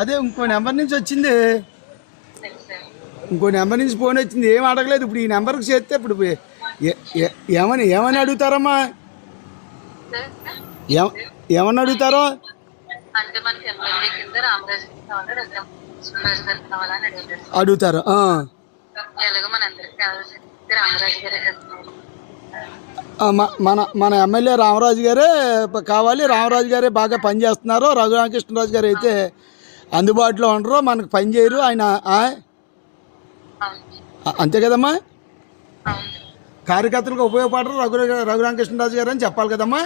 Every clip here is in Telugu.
అదే ఇంకో నెంబర్ నుంచి వచ్చింది, తెలుసు సార్. ఇంకో నెంబర్ నుంచి ఫోన్ వచ్చింది, ఏం అడగలేదు. ఇప్పుడు ఈ నెంబర్కి చేస్తే ఇప్పుడు ఏమని ఏమని అడుగుతారమ్మా? సార్, ఏమని అడుగుతారో? అంటే మనకి ఎమ్మెల్యే కింద రామరాజు కావాలి, రామరాజు గారు కావాలని అడుగుతారు సార్. అడుగుతారు. ఎలాగో మన అందరికి కావాల్సింది రామరాజు గారే చేస్తున్నారు. మన ఎమ్మెల్యే రామరాజు గారే కావాలి, రామరాజు గారే బాగా పనిచేస్తున్నారు, రఘురామకృష్ణరాజు గారు అయితే అందుబాటులో ఉండరు, మనకు పని చేయరు ఆయన. అంతే కదమ్మా, అవును. కార్యకర్తలకు ఉపయోగపడరు రఘురామకృష్ణరాజు గారు అని చెప్పాలి కదమ్మా.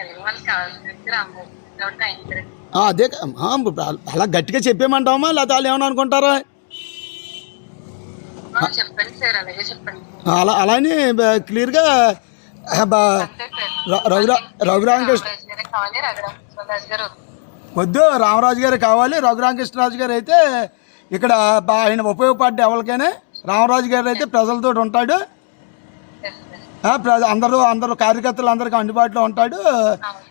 ఎలాగో మనకి కావాల్సింది రామరాజు కాబట్టి ఆయన గారే. అదే అలా గట్టిగా చెప్పేమంటావమ్మా, లేదా వాళ్ళు ఏమన్నా అనుకుంటారా? చెప్పండి సార్, అలాగే చెప్పండి. అలానే క్లియర్గా రఘురామకృష్ణ కావాలి, రామరాజు గారు వద్దు, రామరాజు గారు కావాలి. రఘురామకృష్ణరాజు గారు అయితే ఇక్కడ ఆయన ఉపయోగపడ్డ ఎవరికైనా, రామరాజు గారు అయితే ప్రజలతో ఉంటాడు, అందరూ కార్యకర్తలు అందరికీ అందుబాటులో ఉంటాడు.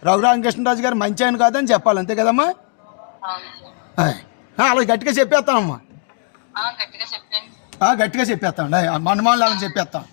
రఘురామకృష్ణరాజు గారు మంచి ఆయన కాదని చెప్పాలి, అంతే కదమ్మా. అలా గట్టిగా చెప్పేస్తామమ్మా, గట్టిగా చెప్పండి. గట్టిగా చెప్పేస్తాం, మనమాలని చెప్పేస్తాం.